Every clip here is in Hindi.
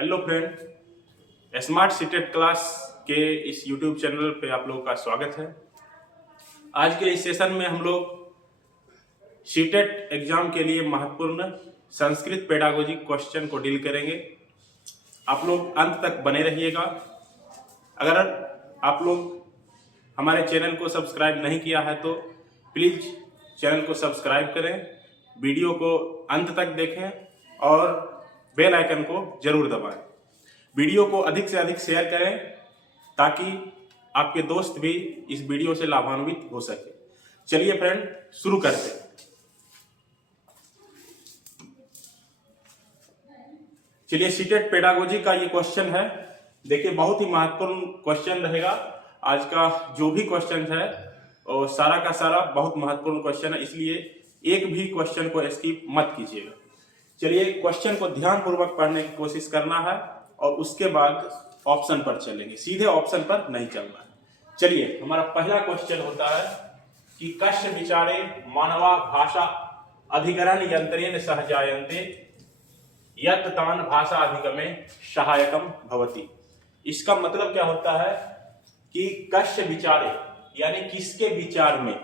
Hello friend, smart CTET class के इस यूट्यूब चैनल पे आप लोगों का स्वागत है। आज के इस सेशन में हम लोग सीटेट एग्जाम के लिए महत्वपूर्ण संस्कृत पेडागोजी क्वेश्चन को डील करेंगे। आप लोग अंत तक बने रहिएगा। अगर आप लोग हमारे चैनल को सब्सक्राइब नहीं किया है तो प्लीज़ चैनल को सब्सक्राइब करें, वीडियो को अंत तक देखें और बेल आइकन को जरूर दबाएं। वीडियो को अधिक से अधिक शेयर करें ताकि आपके दोस्त भी इस वीडियो से लाभान्वित हो सके। चलिए फ्रेंड, शुरू करते हैं। चलिए, सीटेट पेडागोजी का ये क्वेश्चन है। देखिए, बहुत ही महत्वपूर्ण क्वेश्चन रहेगा। आज का जो भी क्वेश्चन है और सारा का सारा बहुत महत्वपूर्ण क्वेश्चन है, इसलिए एक भी क्वेश्चन को स्किप मत कीजिएगा। चलिए, क्वेश्चन को ध्यानपूर्वक पढ़ने की कोशिश करना है और उसके बाद ऑप्शन पर चलेंगे, सीधे ऑप्शन पर नहीं चलना है। चलिए, हमारा पहला क्वेश्चन होता है कि कस्य विचारे मानवा भाषा अधिकरण यंत्रेण सह जायन्ते यत् तान् भाषा अधिगमे सहायकम भवति। इसका मतलब क्या होता है कि कस्य विचारे यानी किसके विचार में,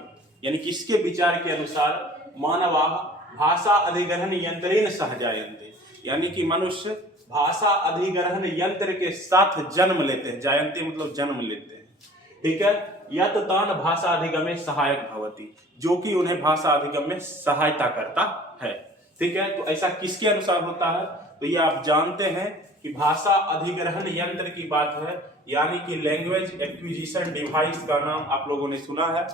यानी किसके विचार के अनुसार मानवा भाषा अधिग्रहण यंत्रेण सह जायन्ते, यानी कि मनुष्य भाषा अधिग्रहण यंत्र के साथ जन्म लेते हैं। जायन्ते मतलब जन्म लेते हैं, ठीक है। यत् तान् भाषा अधिगमे सहायक भवति, जो कि उन्हें भाषा अधिगम में सहायता करता है, ठीक है। तो ऐसा किसके अनुसार होता है? तो ये आप जानते हैं कि भाषा अधिग्रहण यंत्र की बात है, यानी कि लैंग्वेज एक्विजिशन डिवाइस का नाम आप लोगों ने सुना है,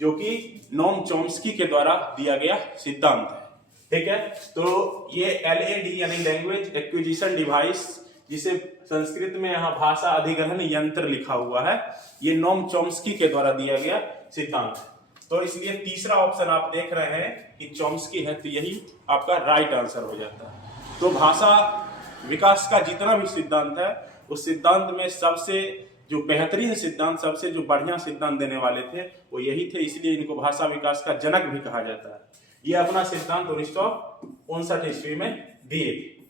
जो कि नोम चॉम्स्की के द्वारा दिया गया सिद्धांत है, ठीक है। तो ये LAD यानी लैंग्वेज एक्विजिशन डिवाइस, जिसे संस्कृत में यहाँ भाषा अधिग्रहण यंत्र लिखा हुआ है, ये नोम चॉम्स्की के द्वारा दिया गया सिद्धांत है। तो इसलिए तीसरा ऑप्शन आप देख रहे हैं कि चॉम्स्की है, तो यही आपका राइट आंसर हो जाता है। तो भाषा विकास का जितना भी सिद्धांत है, उस सिद्धांत में सबसे जो बेहतरीन सिद्धांत, सबसे जो बढ़िया सिद्धांत देने वाले थे वो यही थे, इसलिए इनको भाषा विकास का जनक भी कहा जाता है। ये अपना सिद्धांत 1959 ईस्वी में दिए थे।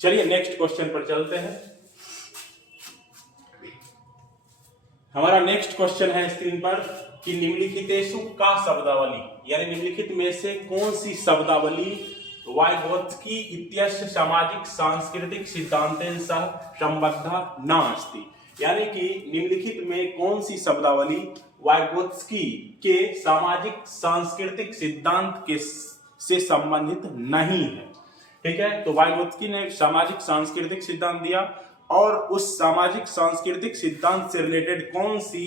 चलिए नेक्स्ट क्वेश्चन पर चलते हैं। हमारा नेक्स्ट क्वेश्चन है स्क्रीन पर कि निम्नलिखितेषु का शब्दावली, यानी निम्नलिखित में से कौन सी शब्दावली वाइगोत्स्की इत्यस्य सामाजिक सांस्कृतिक सिद्धांतेन सह संबद्धा नास्ति, यानी कि निम्नलिखित में कौन सी शब्दावली वाइगोत्स्की के सामाजिक सांस्कृतिक सिद्धांत के से संबंधित नहीं है, ठीक है। तो वाइगोत्स्की ने सामाजिक सांस्कृतिक सिद्धांत दिया और उस सामाजिक सांस्कृतिक सिद्धांत से रिलेटेड कौन सी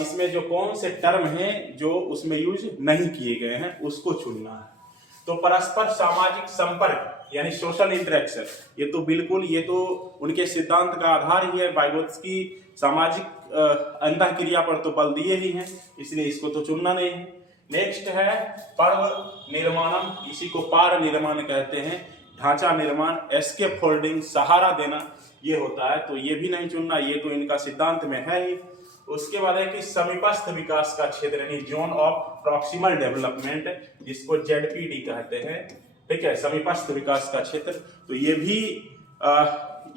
इसमें जो कौन से टर्म हैं जो उसमें यूज नहीं किए गए हैं उसको चुनना है। तो परस्पर सामाजिक संपर्क यानी सोशल इंटरेक्शन, ये तो बिल्कुल, ये तो उनके सिद्धांत का आधार ही है। वाइगोत्स्की सामाजिक अंतःक्रिया पर तो बल दिए ही हैं, इसलिए इसको तो चुनना नहीं है। नेक्स्ट है पर्व निर्माणम, इसी को पार निर्माण कहते हैं, ढांचा निर्माण, एस्केप फोल्डिंग, सहारा देना, ये होता है, तो ये भी नहीं चुनना, ये तो इनका सिद्धांत में है ही। उसके बाद है कि समीपस्थ विकास का क्षेत्र यानी जोन ऑफ प्रॉक्सिमल डेवलपमेंट, जिसको ZPD कहते हैं, ठीक है, समीपस्थ विकास का क्षेत्र, तो ये भी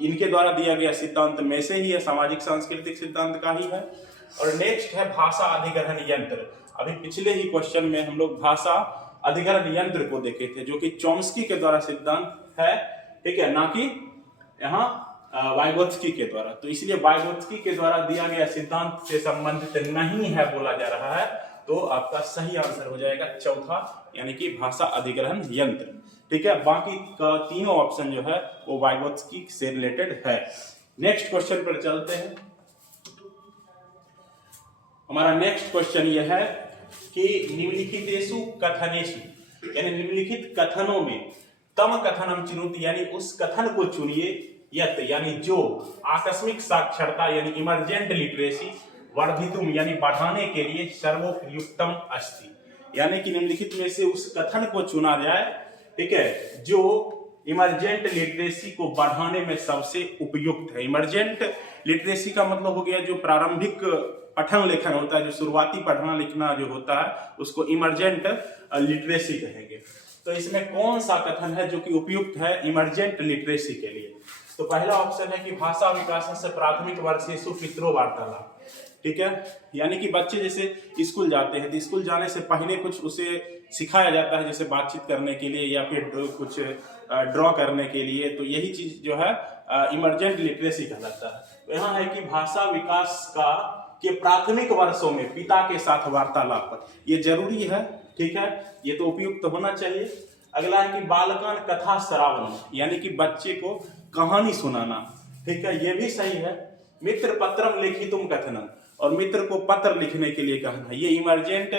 इनके द्वारा दिया गया सिद्धांत में से ही है, सामाजिक सांस्कृतिक सिद्धांत का ही है। और नेक्स्ट है भाषा अधिग्रहण यंत्र। अभी पिछले ही क्वेश्चन में हम लोग भाषा अधिग्रहण यंत्र को देखे थे, जो कि चॉम्स्की के द्वारा सिद्धांत है, ठीक है, ना कि यहाँ वाइगोत्स्की के द्वारा। तो इसलिए वाइगोत्स्की के द्वारा दिया गया सिद्धांत से संबंधित नहीं है बोला जा रहा है, तो आपका सही आंसर हो जाएगा चौथा, यानी कि भाषा अधिग्रहण यंत्र, ठीक है। बाकी का तीनों ऑप्शन जो है वो वाइगोत्स्की से रिलेटेड है। नेक्स्ट क्वेश्चन पर चलते हैं। हमारा नेक्स्ट क्वेश्चन यह है कि निम्नलिखितेषु कथनेषु, यानी निम्नलिखित कथनों में तम कथनम चिनुत, यानी उस कथन को चुनिए यत, यानी जो आकस्मिक साक्षरता यानी इमरजेंट लिटरेसी वर्धितुम यानी बढ़ाने के लिए सर्वोपयुक्तम अस्ति, यानी कि निम्नलिखित में से उस कथन को चुना जाए, ठीक है, जो इमरजेंट लिटरेसी को बढ़ाने में सबसे उपयुक्त है। इमरजेंट लिटरेसी का मतलब हो गया जो प्रारंभिक पठन लेखन होता है, जो शुरुआती पढ़ना लिखना जो होता है, उसको इमरजेंट लिटरेसी कहेंगे। तो इसमें कौन सा कथन है जो कि उपयुक्त है इमरजेंट लिटरेसी के लिए? तो पहला ऑप्शन है कि भाषा विकास से प्राथमिक वर्षेषु पितरो वार्तालाप। ठीक है, यानी कि बच्चे जैसे स्कूल जाते हैं तो स्कूल जाने से पहले कुछ उसे सिखाया जाता है, जैसे बातचीत करने के लिए या फिर कुछ ड्रॉ करने के लिए। तो यही चीज जो है इमर्जेंट लिटरेसी कहलाता है। तो यहाँ है कि भाषा विकास का के प्राथमिक वर्षों में पिता के साथ वार्तालाप, ये जरूरी है। ठीक है, ये तो उपयुक्त होना चाहिए। अगला है कि बालकान कथा श्रावण, यानी कि बच्चे को कहानी सुनाना। ठीक है, ये भी सही है। मित्र पत्रम लिखितुम कथनम, और मित्र को पत्र लिखने के लिए कहना, ये इमरजेंट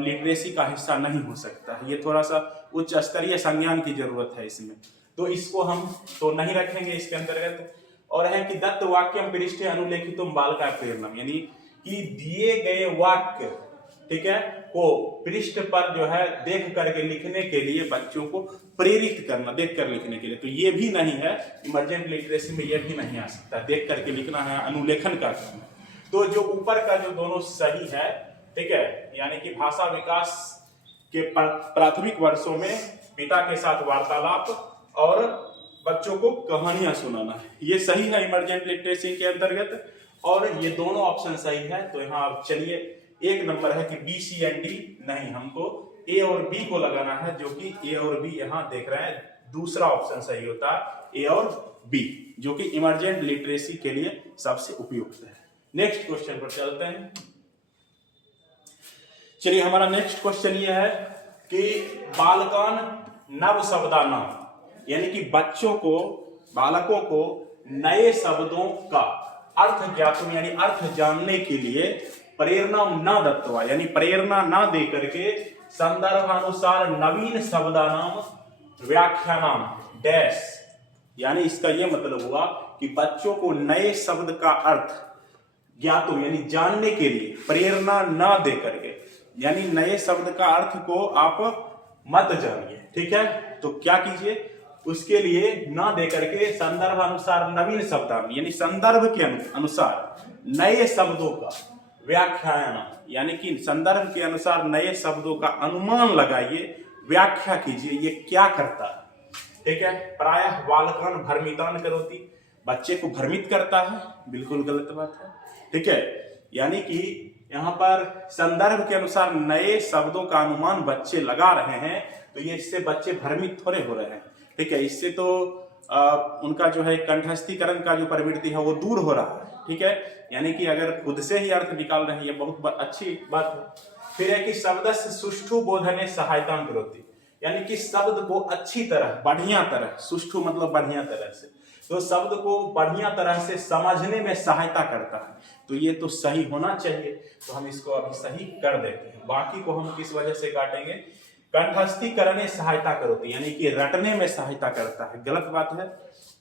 लिटरेसी का हिस्सा नहीं हो सकता है। ये थोड़ा सा उच्च स्तरीय संज्ञान की जरूरत है इसमें, तो इसको हम तो नहीं रखेंगे इसके अंतर्गत। और है कि दत्त वाक्यम पृष्ठे अनुलेखितुम बालका प्रेरणम, यानी कि दिए गए वाक्य, ठीक है, को पृष्ठ पर जो है देख करके लिखने के लिए बच्चों को प्रेरित करना, देख कर लिखने के लिए। तो ये भी नहीं है, इमरजेंट लिटरेसी में ये भी नहीं आ सकता, देख करके लिखना है, अनुलेखन का करना। तो जो ऊपर का जो दोनों सही है, ठीक है, यानी कि भाषा विकास के प्राथमिक वर्षों में पिता के साथ वार्तालाप और बच्चों को कहानियां सुनाना है, ये सही है इमरजेंट लिटरेसी के अंतर्गत। और ये दोनों ऑप्शन सही है। तो यहाँ आप चलिए, एक नंबर है कि बी सी एंड डी नहीं, हमको ए और बी को लगाना है, जो कि ए और बी यहाँ देख रहे हैं, दूसरा ऑप्शन सही होता है, ए और बी, जो कि इमरजेंट लिटरेसी के लिए सबसे उपयुक्त है। नेक्स्ट क्वेश्चन पर चलते हैं। चलिए, हमारा नेक्स्ट क्वेश्चन ये है कि बालकान नव शब्दानाम, यानी कि बच्चों को, बालकों को नए शब्दों का अर्थ ज्ञातुम, यानी अर्थ जानने के लिए प्रेरणा न दत्वा, यानी प्रेरणा न दे करके संदर्भानुसार नवीन शब्दानाम व्याख्यानाम डैश, यानी इसका यह मतलब हुआ कि बच्चों को नए शब्द का अर्थ ज्ञातुम, यानी जानने के लिए प्रेरणा न दे करके, यानी नए शब्द का अर्थ को आप मत जानिए। ठीक है, तो क्या कीजिए, उसके लिए ना दे करके संदर्भ अनुसार नवीन शब्दान, यानी संदर्भ के अनुसार नए शब्दों का व्याख्यान, यानी कि संदर्भ के अनुसार नए शब्दों का अनुमान लगाइए, व्याख्या कीजिए, ये क्या करता है। ठीक है, प्रायः बालकान भ्रमितान करोति, बच्चे को भ्रमित करता है, बिल्कुल गलत बात है। ठीक है, यानी कि यहाँ पर संदर्भ के अनुसार नए शब्दों का अनुमान बच्चे लगा रहे हैं, तो ये इससे बच्चे भ्रमित थोड़े हो रहे हैं। ठीक है, इससे तो उनका जो है कंठस्थीकरण का जो प्रवृत्ति है वो दूर हो रहा है। ठीक है, यानी कि अगर खुद से ही अर्थ निकाल रहे हैं, ये बहुत अच्छी बात है। फिर है कि शब्दस्य सुष्ठु बोधने सहायता करोति, यानी कि शब्द को अच्छी तरह, बढ़िया तरह, सुष्ठु मतलब बढ़िया तरह से, तो शब्द को बढ़िया तरह से समझने में सहायता करता है। तो ये तो सही होना चाहिए, तो हम इसको अभी सही कर देते हैं। बाकी को हम किस वजह से काटेंगे, कंठस्थीकरण सहायता करोती, यानी कि रटने में सहायता करता है, गलत बात है।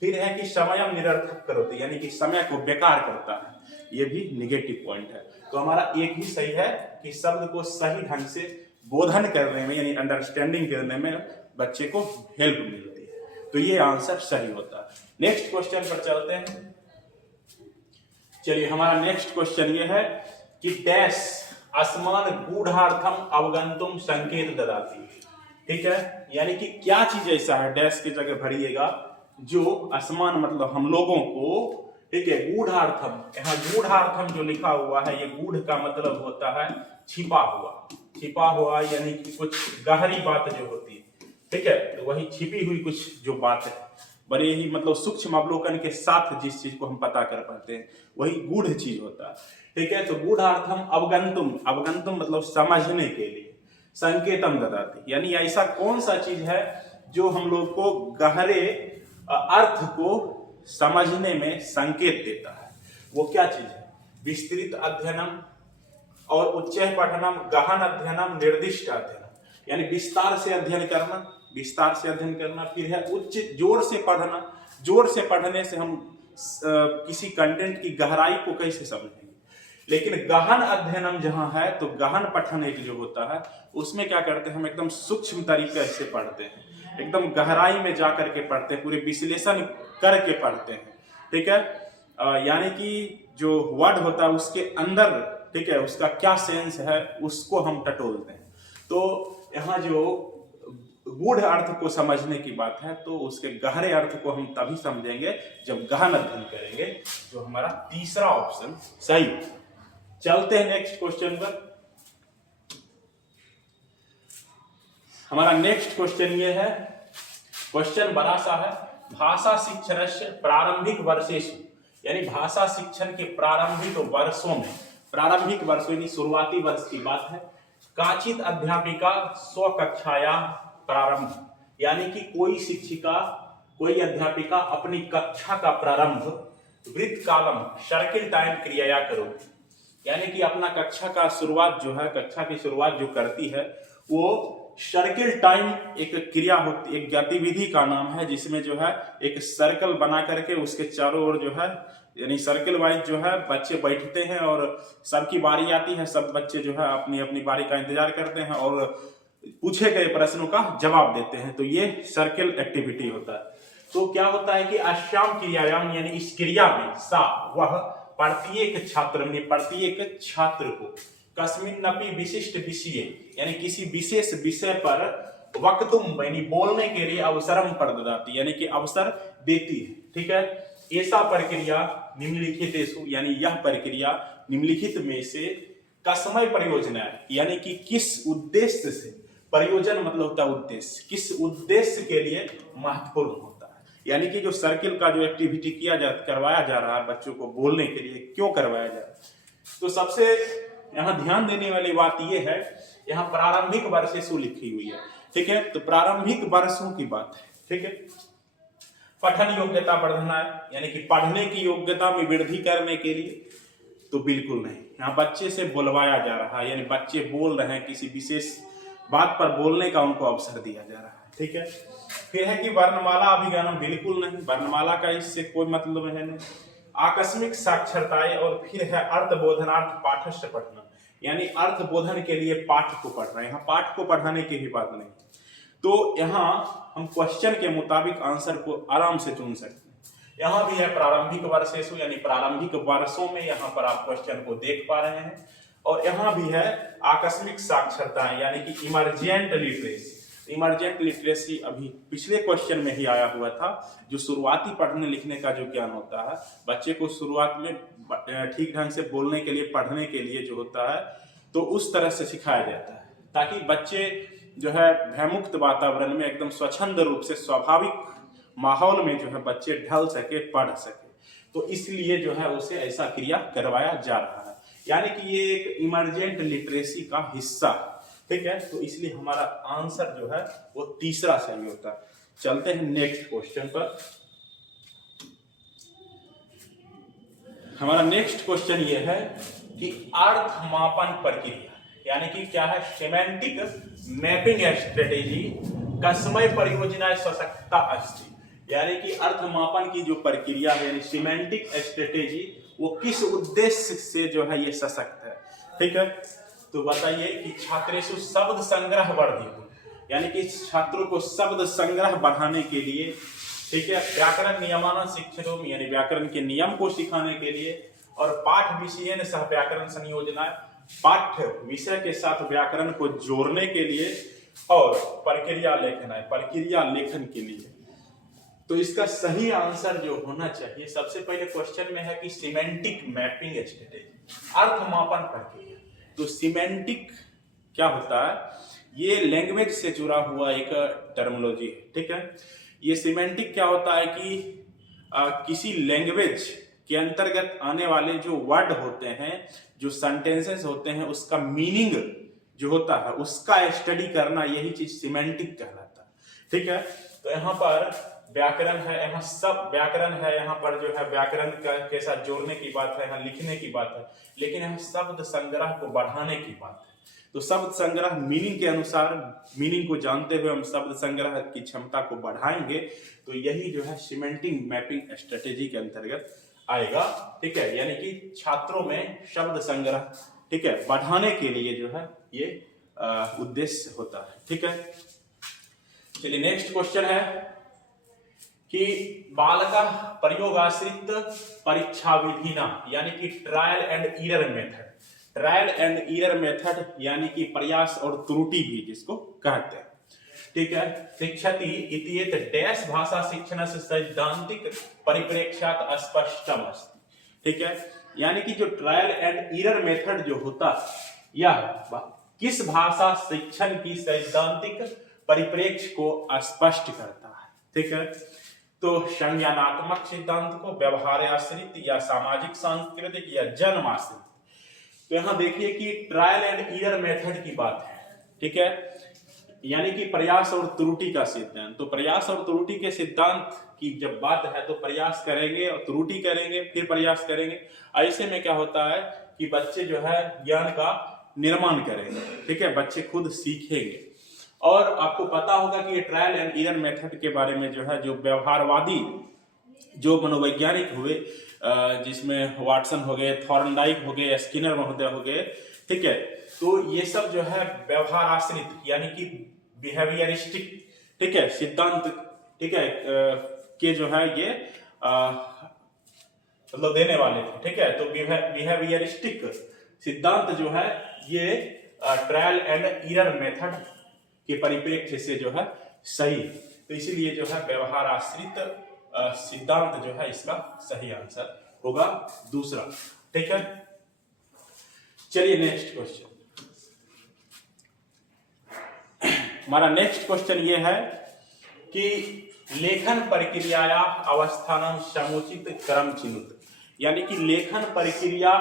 फिर है कि समयम निरर्थक करोती, यानी कि समय को बेकार करता है, ये भी निगेटिव पॉइंट है। तो हमारा एक ही सही है कि शब्द को सही ढंग से बोधन करने में, यानी अंडरस्टैंडिंग करने में बच्चे को हेल्प मिलती है, तो ये आंसर सही होता है। नेक्स्ट क्वेश्चन पर चलते हैं। चलिए, हमारा नेक्स्ट क्वेश्चन ये है कि डैश असमान गूढ़ार्थम अवगंतुम संकेत ददाती। ठीक है, यानी कि क्या चीज ऐसा है, डैश की जगह भरिएगा, जो असमान मतलब हम लोगों को, ठीक है, गूढ़ार्थम, यहाँ गूढ़ार्थम जो लिखा हुआ है, ये गूढ़ का मतलब होता है छिपा हुआ, छिपा हुआ यानी कि कुछ गहरी बात जो होती है। ठीक है, तो वही छिपी हुई कुछ जो बात है, बड़े ही मतलब सूक्ष्म अवलोकन के साथ जिस चीज को हम पता कर पाते हैं, वही गूढ़ चीज होता है। ठीक है, तो गूढ़ार्थम अवगंतुम, अवगंतुम मतलब समझने के लिए, संकेतम ददाति, यानी ऐसा कौन सा चीज है जो हम लोग को गहरे अर्थ को समझने में संकेत देता है, वो क्या चीज है। विस्तृत अध्ययनम और उच्च पठनम, गहन अध्ययनम, निर्दिष्ट अध्ययनम, यानी विस्तार से अध्ययन करना, विस्तार से अध्ययन करना। फिर है उच्च, जोर से पढ़ना, जोर से पढ़ने से हम किसी कंटेंट की गहराई को कैसे समझेंगे। लेकिन गहन अध्ययनम जहां है, तो गहन पठन एक जो होता है, उसमें क्या करते हैं, हम एकदम सूक्ष्म तरीके से पढ़ते हैं, एकदम गहराई में जाकर के पढ़ते हैं, पूरे विश्लेषण करके पढ़ते हैं। ठीक है, यानी कि जो वर्ड होता है उसके अंदर, ठीक है, उसका क्या सेंस है, उसको हम टटोलते हैं। तो यहाँ जो गूढ़ अर्थ को समझने की बात है, तो उसके गहरे अर्थ को हम तभी समझेंगे जब गहन अध्ययन करेंगे, जो हमारा तीसरा ऑप्शन सही। चलते हैं नेक्स्ट क्वेश्चन पर। हमारा नेक्स्ट क्वेश्चन ये है, क्वेश्चन बड़ा सा है, भाषा शिक्षणस्य प्रारंभिक वर्षेषु, यानी भाषा शिक्षण के प्रारंभिक वर्षों में, प्रारंभिक वर्षों यानी शुरुआती वर्ष की बात है, काचित अध्यापिका स्वकक्षाया प्रारंभ, यानी कि कोई शिक्षिका, कोई अध्यापिका अपनी कक्षा का प्रारंभ वृत्त कालम सर्किल टाइम क्रिया करो, यानी कि अपना कक्षा का शुरुआत जो है, कक्षा की शुरुआत जो करती है वो सर्किल टाइम एक क्रिया होती, एक गतिविधि का नाम है, जिसमें जो है एक सर्कल बना करके उसके चारों ओर जो है, यानी सर्कल वाइज जो है बच्चे बैठते हैं और सबकी बारी आती है, सब बच्चे जो है अपनी अपनी बारी का इंतजार करते हैं और पूछे गए प्रश्नों का जवाब देते हैं। तो ये सर्कल एक्टिविटी होता है। तो क्या होता है कि अश्याम क्रियायाम, यानी इस क्रिया में सा वह प्रत्येक छात्र ने, प्रत्येक छात्र को कस्मिन्नपि विशिष्ट विषय, यानी किसी विशेष विषय पर वक्तुम, यानी बोलने के लिए अवसरम प्रददाति, यानी कि अवसर देती है। ठीक है, ऐसा प्रक्रिया निम्नलिखितेषु, यानी यह प्रक्रिया निम्नलिखित में से कस्मय परियोजना, यानी कि किस उद्देश्य से, प्रयोजन मतलब होता है उद्देश्य, किस उद्देश्य के लिए महत्वपूर्ण होता है, यानी कि जो सर्किल का जो एक्टिविटी करवाया जा रहा है बच्चों को बोलने के लिए, क्यों करवाया जा रहा है। तो सबसे यहाँ ध्यान देने वाली बात यह है, यहाँ प्रारंभिक वर्षेषु लिखी हुई है। ठीक है, तो प्रारंभिक वर्षों की बात है। ठीक है, पठन योग्यता बढ़ाना है, यानी कि पढ़ने की योग्यता में वृद्धि करने के लिए, तो बिल्कुल नहीं, यहाँ बच्चे से बुलवाया जा रहा है, यानी बच्चे बोल रहे हैं, किसी विशेष बात पर बोलने का उनको अवसर दिया जा रहा है। ठीक है, फिर है कि वर्णमाला अभिगमन, बिल्कुल नहीं, वर्णमाला का इससे कोई मतलब है नहीं। आकस्मिक साक्षरताएं, और फिर है अर्थ बोधनार्थ पाठस्य पठना, यानी अर्थ बोधन के लिए पाठ को पढ़ रहे हैं, यहाँ पाठ को पढ़ाने की भी बात नहीं। तो यहाँ हम क्वेश्चन के मुताबिक आंसर को आराम से चुन सकते हैं। यहाँ भी है प्रारंभिक वर्षेषु, यानी प्रारंभिक वर्षों में, यहाँ पर आप क्वेश्चन को देख पा रहे हैं। और यहाँ भी है आकस्मिक साक्षरताएं, यानी कि इमरजेंट लिटरेसी। इमरजेंट लिटरेसी अभी पिछले क्वेश्चन में ही आया हुआ था, जो शुरुआती पढ़ने लिखने का जो ज्ञान होता है, बच्चे को शुरुआत में ठीक ढंग से बोलने के लिए, पढ़ने के लिए जो होता है, तो उस तरह से सिखाया जाता है, ताकि बच्चे जो है भयमुक्त वातावरण में एकदम स्वच्छंद रूप से, स्वाभाविक माहौल में जो है बच्चे ढल सके, पढ़ सके। तो इसलिए जो है उसे ऐसा क्रिया करवाया जा रहा है, यानी कि ये एक इमरजेंट लिटरेसी का हिस्सा है। ठीक है, तो इसलिए हमारा आंसर जो है वो तीसरा सही होता है। चलते हैं नेक्स्ट क्वेश्चन पर। हमारा नेक्स्ट क्वेश्चन ये है कि अर्थ मापन प्रक्रिया, यानी कि क्या है, सेमेंटिक मैपिंग स्ट्रेटेजी कस्मय परियोजना सशक्ता अस्ति, यानी कि अर्थ मापन की जो प्रक्रिया है, यानी सेमेंटिक स्ट्रेटेजी, वो किस उद्देश्य से जो है ये सशक्त है। ठीक है, तो बताइए कि छात्रेषु शब्द संग्रह वर्धित, यानी कि छात्रों को शब्द संग्रह बढ़ाने के लिए, ठीक है, व्याकरण नियमानं शिक्षणों, यानी व्याकरण के नियम को सिखाने के लिए, और पाठ विषयेन सह व्याकरण संयोजना, पाठ्य विषय के साथ व्याकरण को जोड़ने के लिए, और प्रक्रिया लेखन है, प्रक्रिया लेखन के लिए। तो इसका सही आंसर जो होना चाहिए, सबसे पहले क्वेश्चन में है कि सिमेंटिक मैपिंग स्ट्रेटेजी, अर्थ मापन प्रक्रिया। तो सिमेंटिक क्या होता है, ये लैंग्वेज से जुड़ा हुआ एक टर्मिनोलॉजी है। ठीक है, ये सिमेंटिक क्या होता है कि किसी लैंग्वेज के अंतर्गत आने वाले जो वर्ड होते हैं, जो सेंटेंसेस होते हैं, उसका मीनिंग जो होता है उसका स्टडी करना, यही चीज सिमेंटिक कहलाता है। ठीक है, तो यहाँ पर व्याकरण है, यहाँ सब व्याकरण है, यहाँ पर जो है व्याकरण के साथ जोड़ने की बात है, यहाँ लिखने की बात है, लेकिन यहाँ शब्द संग्रह को बढ़ाने की बात है। तो शब्द संग्रह मीनिंग के अनुसार, मीनिंग को जानते हुए हम शब्द संग्रह की क्षमता को बढ़ाएंगे, तो यही जो है सीमेंटिंग मैपिंग स्ट्रेटेजी के अंतर्गत आएगा। ठीक है, यानी कि छात्रों में शब्द संग्रह, ठीक है, बढ़ाने के लिए जो है ये उद्देश्य होता है। ठीक है, चलिए नेक्स्ट क्वेश्चन है कि बालका प्रयोगाश्रित परीक्षा विधिना, यानी कि trial and error method, trial and error method यानी कि प्रयास और त्रुटि भी जिसको कहते हैं। ठीक है, शिक्षति इति एत डैश भाषा शिक्षणस्य सैद्धांतिक परिप्रेक्ष्यात् स्पष्टम अस्ति। ठीक है, यानी कि जो ट्रायल एंड एरर मेथड जो होता है यह किस भाषा शिक्षण की सैद्धांतिक परिप्रेक्ष्य को स्पष्ट करता है। ठीक है, तो संज्ञानात्मक सिद्धांत को, व्यवहार आश्रित या सामाजिक सांस्कृतिक या जन्म आश्रित। तो यहां देखिए कि ट्रायल एंड एरर मेथड की बात है। ठीक है, यानी कि प्रयास और त्रुटि का सिद्धांत। तो प्रयास और त्रुटि के सिद्धांत की जब बात है तो प्रयास करेंगे और त्रुटि करेंगे, फिर प्रयास करेंगे। ऐसे में क्या होता है कि बच्चे जो है ज्ञान का निर्माण करेंगे। ठीक है, बच्चे खुद सीखेंगे। और आपको पता होगा कि ये ट्रायल एंड एरर मेथड के बारे में जो है, जो व्यवहारवादी जो मनोवैज्ञानिक हुए, जिसमें वाटसन हो गए, थॉर्नडाइक हो गए, स्किनर महोदय हो गए। ठीक है, तो ये सब जो है व्यवहार आश्रित यानी कि बिहेवियरिस्टिक, ठीक है, सिद्धांत, ठीक है, के जो है ये मतलब देने वाले थे। ठीक है, तो बिहेवियरिस्टिक सिद्धांत जो है ये ट्रायल एंड एरर मेथड के परिप्रेक्ष्य से जो है सही। तो इसीलिए जो है व्यवहार आश्रित सिद्धांत जो है इसका सही आंसर होगा दूसरा। ठीक है, चलिए नेक्स्ट क्वेश्चन। हमारा नेक्स्ट क्वेश्चन ये है कि लेखन प्रक्रिया अवस्थानम समुचित क्रम चिन्हित, यानी कि लेखन प्रक्रिया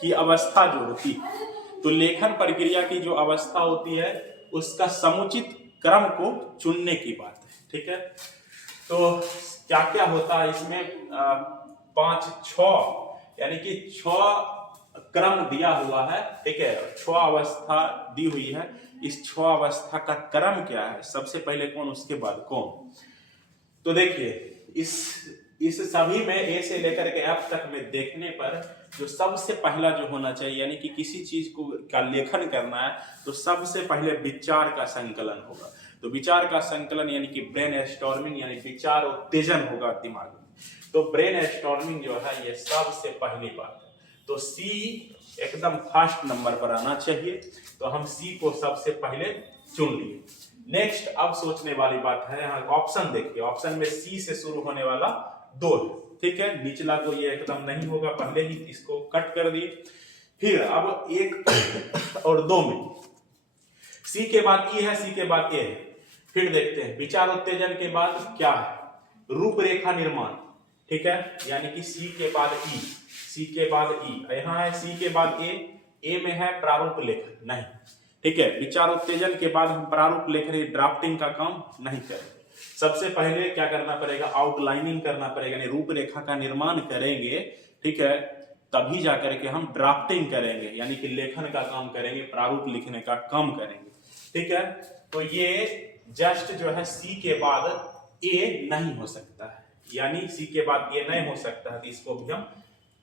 की अवस्था जो होती, तो लेखन प्रक्रिया की जो अवस्था होती है उसका समुचित क्रम को चुनने की बात है। ठीक है, तो क्या क्या होता है इसमें, 5-6 यानी कि 6 क्रम दिया हुआ है। ठीक है, 6 अवस्था दी हुई है। इस 6 अवस्था का क्रम क्या है, सबसे पहले कौन, उसके बाद कौन। तो देखिए इस सभी में ए से लेकर के एफ तक में देखने पर जो सबसे पहला जो होना चाहिए, यानी कि किसी चीज को का लेखन करना है तो सबसे पहले विचार का संकलन होगा। तो विचार का संकलन यानी कि ब्रेन स्टॉर्मिंग, यानी विचार उत्तेजन होगा दिमाग में। तो ब्रेन स्टॉर्मिंग जो है ये सबसे पहली बात है। तो सी एकदम फर्स्ट नंबर पर आना चाहिए। तो हम सी को सबसे पहले चुन लिए। नेक्स्ट अब सोचने वाली बात है, यहाँ ऑप्शन देखिए, ऑप्शन में सी से शुरू होने वाला 2 है। ठीक है, निचला तो ये एकदम नहीं होगा, पहले ही इसको कट कर दिए। फिर अब 1 और 2 में सी के बाद ई है, सी के बाद ए है। फिर देखते हैं विचार उत्तेजन के बाद क्या है, रूपरेखा निर्माण। ठीक है, यानी कि सी के बाद ई, सी के बाद ई, यहाँ है सी के बाद ए में है प्रारूप लेखन नहीं। ठीक है, विचार उत्तेजन के बाद हम प्रारूप लेख रहे, ड्राफ्टिंग का काम नहीं करेंगे। सबसे पहले क्या करना पड़ेगा, आउटलाइनिंग करना पड़ेगा, यानी रूपरेखा का निर्माण करेंगे। ठीक है, तभी जाकर के हम ड्राफ्टिंग करेंगे, यानी कि लेखन का काम करेंगे, प्रारूप लिखने का काम करेंगे। ठीक है, तो ये जस्ट जो है सी के बाद ए नहीं हो सकता है, यानी सी के बाद ए नहीं हो सकता है, तो इसको भी हम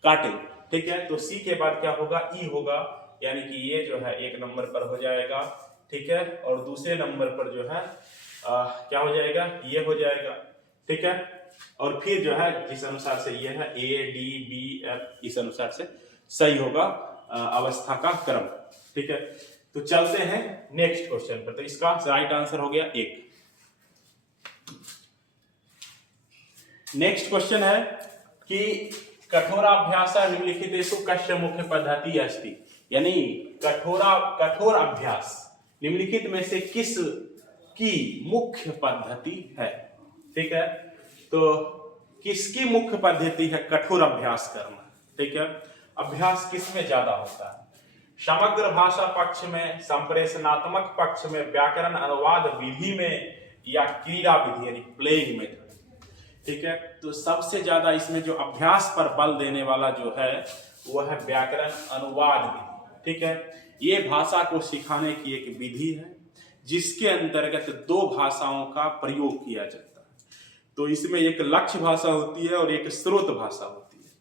काटेंगे। ठीक है, तो सी के बाद क्या होगा, ई होगा, यानी कि ये जो है 1 नंबर पर हो जाएगा। ठीक है, और दूसरे नंबर पर जो है क्या हो जाएगा, ये हो जाएगा। ठीक है, और फिर जो है जिस अनुसार से ये है ए डी बी एफ, इस अनुसार से सही होगा अवस्था का क्रम। ठीक है, तो चलते हैं नेक्स्ट क्वेश्चन पर। तो इसका राइट आंसर हो गया 1। नेक्स्ट क्वेश्चन है कि कठोराभ्यास निम्नलिखितेषु कस्य मुख्य पद्धति अस्ति, यानी कठोर अभ्यास निम्नलिखित में से किस की मुख्य पद्धति है। ठीक है, तो किसकी मुख्य पद्धति है कठोर अभ्यास करना। ठीक है, अभ्यास किस में ज्यादा होता है, समग्र भाषा पक्ष में, संप्रेषणात्मक पक्ष में, व्याकरण अनुवाद विधि में, या क्रीड़ा विधि यानी प्लेइंग मेथड। ठीक है, तो सबसे ज्यादा इसमें जो अभ्यास पर बल देने वाला जो है वो है व्याकरण अनुवाद विधि। ठीक है, ये भाषा को सिखाने की एक विधि है जिसके अंतर्गत 2 भाषाओं का प्रयोग किया जाता है। तो इसमें एक लक्ष्य भाषा होती है और एक स्रोत भाषा होती है।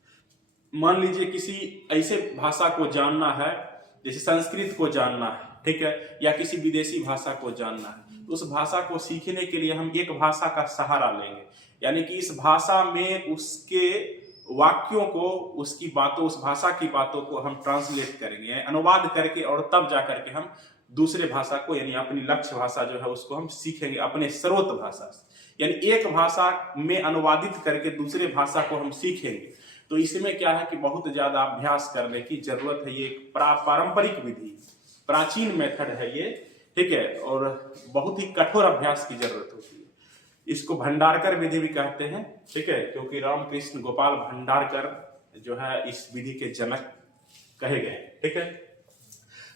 मान लीजिए किसी ऐसे भाषा को जानना है, जैसे संस्कृत को जानना है, ठीक है, या किसी विदेशी भाषा को जानना है, तो उस भाषा को सीखने के लिए हम एक भाषा का सहारा लेंगे, यानी कि इस भाषा में उसके वाक्यों को, उसकी बातों, उस भाषा की बातों को हम ट्रांसलेट करेंगे, अनुवाद करके, और तब जाकर के हम दूसरे भाषा को, यानी अपनी लक्ष्य भाषा जो है उसको हम सीखेंगे अपने स्रोत भाषा से, यानी एक भाषा में अनुवादित करके दूसरे भाषा को हम सीखेंगे। तो इसमें क्या है कि बहुत ज्यादा अभ्यास करने की जरूरत है। ये एक पारंपरिक विधि, प्राचीन मेथड है ये, ठीक है, और बहुत ही कठोर अभ्यास की जरूरत होती है। इसको भंडारकर विधि भी कहते हैं, ठीक है, क्योंकि रामकृष्ण गोपाल भंडारकर जो है इस विधि के जनक कहे गए, ठीक है।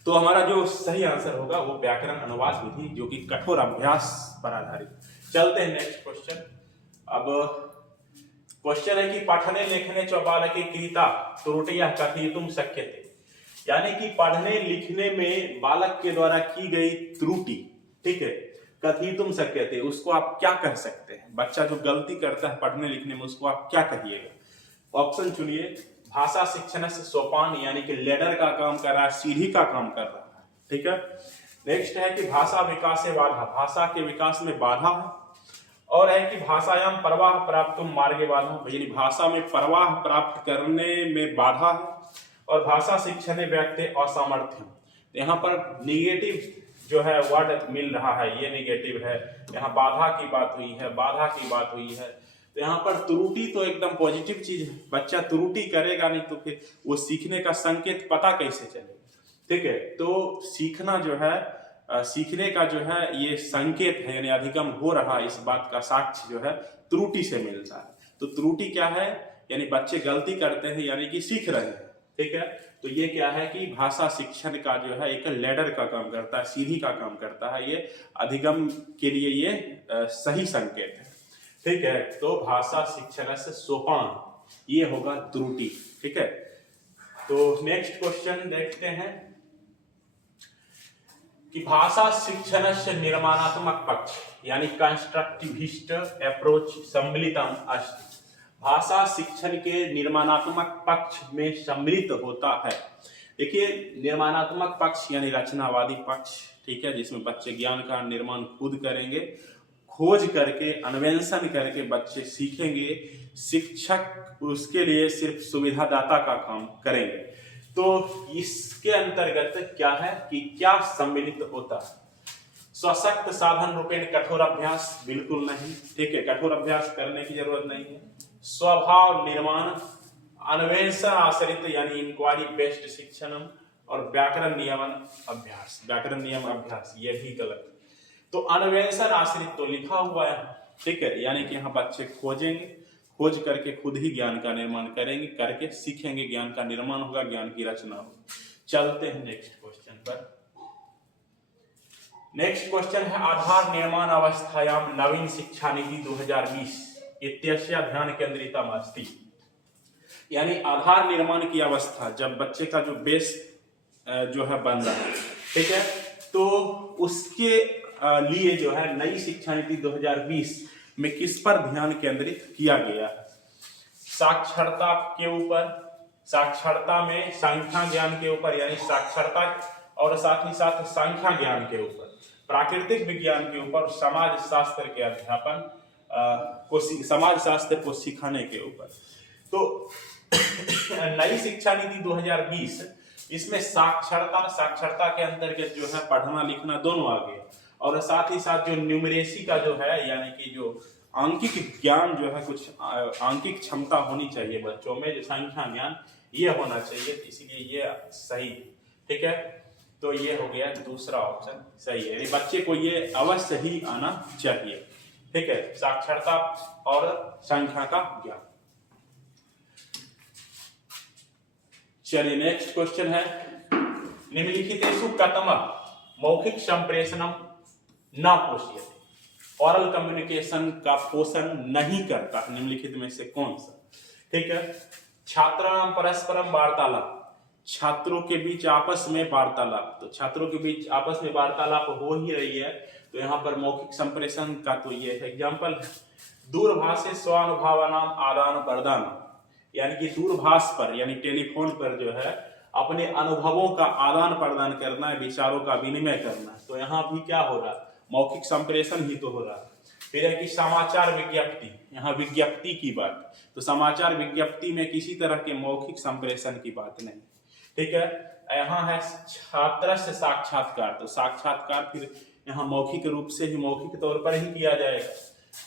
तो हमारा जो सही आंसर होगा वो व्याकरण अनुवाद विधि, जो कि कठोर अभ्यास पर आधारित। चलते हैं नेक्स्ट क्वेश्चन। अब क्वेश्चन है कि पठने लेखने च बालके कृता त्रुटियां कथयितुं शक्यते, यानी कि पढ़ने लिखने में बालक के द्वारा की गई त्रुटि, ठीक है, कथयितुं शक्यते, उसको आप क्या कह सकते हैं? बच्चा जो गलती करता है पढ़ने लिखने में उसको आप क्या कहिएगा? ऑप्शन चुनिए। भाषा शिक्षण से सोपान, यानी कि लेडर का काम कर रहा है, सीढ़ी का काम कर रहा है, ठीक है। नेक्स्ट है कि भाषा विकास से बाधा, भाषा के विकास में बाधा है। और है कि भाषायाम प्रवाह प्राप्त मार्गे बाधा, यानी भाषा में प्रवाह प्राप्त करने में बाधा है। और भाषा शिक्षण व्यक्ति असामर्थ्य, यहाँ पर निगेटिव जो है वर्ड मिल रहा है, ये निगेटिव है। यहाँ बाधा की बात हुई है, बाधा की बात हुई है, तो यहाँ पर त्रुटि तो एकदम पॉजिटिव चीज है। बच्चा त्रुटि करेगा नहीं तो फिर वो सीखने का संकेत पता कैसे चलेगा, ठीक है। तो सीखना जो है, सीखने का जो है ये संकेत है, यानी अधिगम हो रहा है, इस बात का साक्ष्य जो है त्रुटि से मिलता है। तो त्रुटि क्या है? यानी बच्चे गलती करते हैं, यानी कि सीख रहे हैं, ठीक है। तो ये क्या है कि भाषा शिक्षण का जो है एक लेडर का काम करता है, सीढ़ी का काम करता है, ये अधिगम के लिए ये सही संकेत है, ठीक है। तो भाषा शिक्षण से सोपान, ये होगा त्रुटि, ठीक है। तो नेक्स्ट क्वेश्चन देखते हैं कि भाषा शिक्षण से निर्माणात्मक पक्ष, यानी कंस्ट्रक्टिविस्ट अप्रोच सम्मिलितम अस्ति, भाषा शिक्षण के निर्माणात्मक पक्ष में सम्मिलित होता है। देखिए, निर्माणात्मक पक्ष यानी रचनावादी पक्ष, ठीक है, जिसमें बच्चे ज्ञान का निर्माण खुद करेंगे, खोज करके, अन्वेषण करके बच्चे सीखेंगे, शिक्षक उसके लिए सिर्फ सुविधादाता का काम करेंगे। तो इसके अंतर्गत क्या है कि क्या सम्मिलित होता है? सशक्त साधन रूपेण कठोर अभ्यास, बिल्कुल नहीं, ठीक है, कठोर अभ्यास करने की जरूरत नहीं है। स्वभाव निर्माण, अन्वेषण आश्रित यानी इंक्वायरी बेस्ड शिक्षण, और व्याकरण नियमन अभ्यास, व्याकरण नियम अभ्यास, ये भी गलत। तो अन्वेषण आश्रित तो लिखा हुआ है, ठीक है, यानी कि यहाँ बच्चे खोजेंगे, खोज करके खुद ही ज्ञान का निर्माण करेंगे, करके सीखेंगे, ज्ञान का निर्माण होगा, ज्ञान की रचना होगी। चलते हैं नेक्स्ट क्वेश्चन पर। नेक्स्ट क्वेश्चन है आधार निर्माण अवस्थायाम नवीन शिक्षा नीति 2020 इत्यस्य ध्यान केंद्रितम अस्ति, यानी आधार निर्माण की अवस्था, जब बच्चे का जो बेस जो है बन रहा है, ठीक है, तो उसके लिए जो है नई शिक्षा नीति 2020 में किस पर ध्यान केंद्रित किया गया है? साक्षरता के ऊपर, साक्षरता में संख्या ज्ञान के ऊपर, यानी साक्षरता और साथ ही साथ संख्या ज्ञान के ऊपर, प्राकृतिक विज्ञान के ऊपर, समाज शास्त्र के अध्यापन को, समाज शास्त्र को सिखाने के ऊपर। तो नई शिक्षा नीति 2020 इसमें साक्षरता के अंतर्गत जो है पढ़ना लिखना दोनों आ गया, और साथ ही साथ जो न्यूमरेसी का जो है, यानी कि जो आंकिक ज्ञान जो है, कुछ आंकिक क्षमता होनी चाहिए बच्चों में, जो संख्या ज्ञान, ये होना चाहिए, इसीलिए ये सही, ठीक है। तो ये हो गया दूसरा ऑप्शन सही है, बच्चे को ये अवश्य ही आना चाहिए, ठीक है, साक्षरता और संख्या का ज्ञान। चलिए नेक्स्ट क्वेश्चन है निम्नलिखितेषु कथमः मौखिक संप्रेषणम न पोषयते, ओरल कम्युनिकेशन का पोषण नहीं करता, निम्नलिखित में से कौन सा? ठीक है, छात्राणां परस्परम वार्तालाप, छात्रों के बीच आपस में वार्तालाप, तो छात्रों के बीच आपस में वार्तालाप हो ही रही है, तो यहाँ पर मौखिक संप्रेषण का तो ये एग्जाम्पल है। दूरभाषे स्वानुभवानाम आदान प्रदान, यानी कि दूरभाष पर यानी टेलीफोन पर जो है अपने अनुभवों का आदान प्रदान करना है, विचारों का विनिमय करना है, तो यहाँ भी क्या हो रहा है? मौखिक संप्रेषण ही तो हो रहा है। फिर है कि समाचार विज्ञप्ति, यहाँ विज्ञप्ति की बात, तो समाचार विज्ञप्ति में किसी तरह के मौखिक संप्रेषण की बात नहीं, ठीक है। यहाँ है छात्र से साक्षात्कार, तो साक्षात्कार फिर यहाँ मौखिक रूप से ही, मौखिक तौर पर ही किया जाएगा।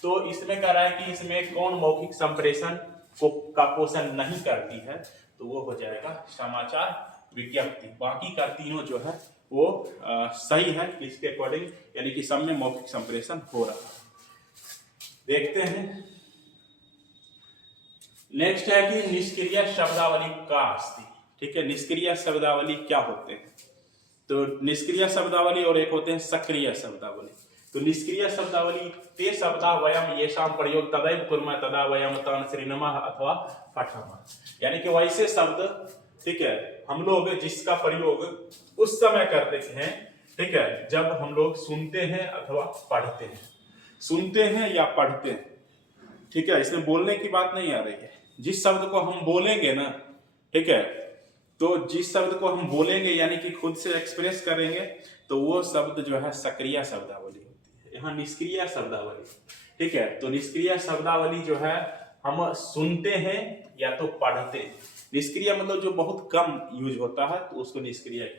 तो इसमें कह रहा है कि इसमें कौन मौखिक संप्रेषण का पोषण नहीं करती है, तो वो हो जाएगा समाचार विज्ञप्ति। बाकी का तीनों जो है वो सही है इसके अकॉर्डिंग, यानी कि सब में मौखिक संप्रेषण हो रहा है। देखते हैं नेक्स्ट है कि निष्क्रिय शब्दावली का अस्ति। ठीक है, निष्क्रिय शब्दावली क्या होते हैं? तो निष्क्रिय शब्दावली और एक होते हैं सक्रिय शब्दावली। तो निष्क्रिय शब्दावली ते शब्दा वयम येषां प्रयोग तदैव कुर्मः तदा वयम तान् श्रीनुमः अथवा पठामः, यानी कि वैसे शब्द, ठीक है, हम लोग जिसका प्रयोग उस समय करते हैं, ठीक है, जब हम लोग सुनते हैं अथवा पढ़ते हैं। सुनते हैं या पढ़ते हैं, ठीक है, इसमें बोलने की बात नहीं आ रही है। जिस शब्द को हम बोलेंगे ना, ठीक है, तो जिस शब्द को हम बोलेंगे यानी कि खुद से एक्सप्रेस करेंगे, तो वो शब्द जो है सक्रिय शब्दावली होती है। यहाँ निष्क्रिय शब्दावली, ठीक है, तो निष्क्रिय शब्दावली जो है हम सुनते हैं या तो पढ़ते हैं। निष्क्रिय मतलब जो बहुत कम यूज होता है, तो उसको निष्क्रिय,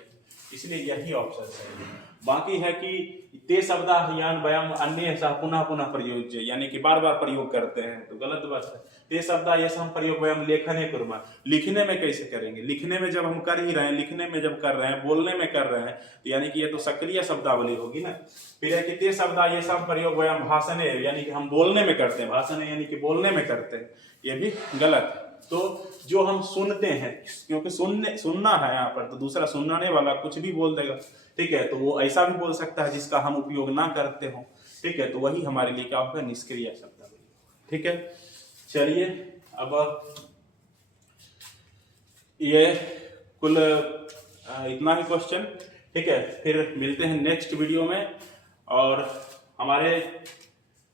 इसलिए यही ऑप्शन है। बाकी है कि ते शब्दा यान वयम अन्य सह पुनः पुनः प्रयोज्य, यानी कि बार बार प्रयोग करते हैं, तो गलत बात है। ते शब्दा ये हम प्रयोग वयम लेखने कुर्मः, लिखने में कैसे करेंगे? लिखने में जब हम कर ही रहे हैं, लिखने में जब कर रहे हैं, बोलने में कर रहे हैं, तो यानी कि ये तो सक्रिय शब्दावली होगी ना। फिर है कि ते शब्दा ये सब प्रयोग वयम भाषणे, यानी कि हम बोलने में करते हैं, भाषण यानी कि बोलने में करते हैं, ये भी गलत है। तो जो हम सुनते हैं, क्योंकि सुनना है यहाँ पर, तो दूसरा सुनने वाला कुछ भी बोल देगा, ठीक है, तो वो ऐसा भी बोल सकता है जिसका हम उपयोग ना करते हो, ठीक है, तो वही हमारे लिए क्या होगा? निष्क्रिय शब्दावली। ठीक है, चलिए अब ये कुल इतना ही क्वेश्चन, ठीक है, फिर मिलते हैं नेक्स्ट वीडियो में। और हमारे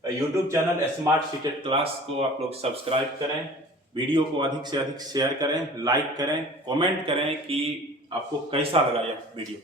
YouTube channel smart seated class को आप लोग सब्सक्राइब करें, वीडियो को अधिक से अधिक शेयर करें, लाइक करें, कमेंट करें कि आपको कैसा लगा यह वीडियो।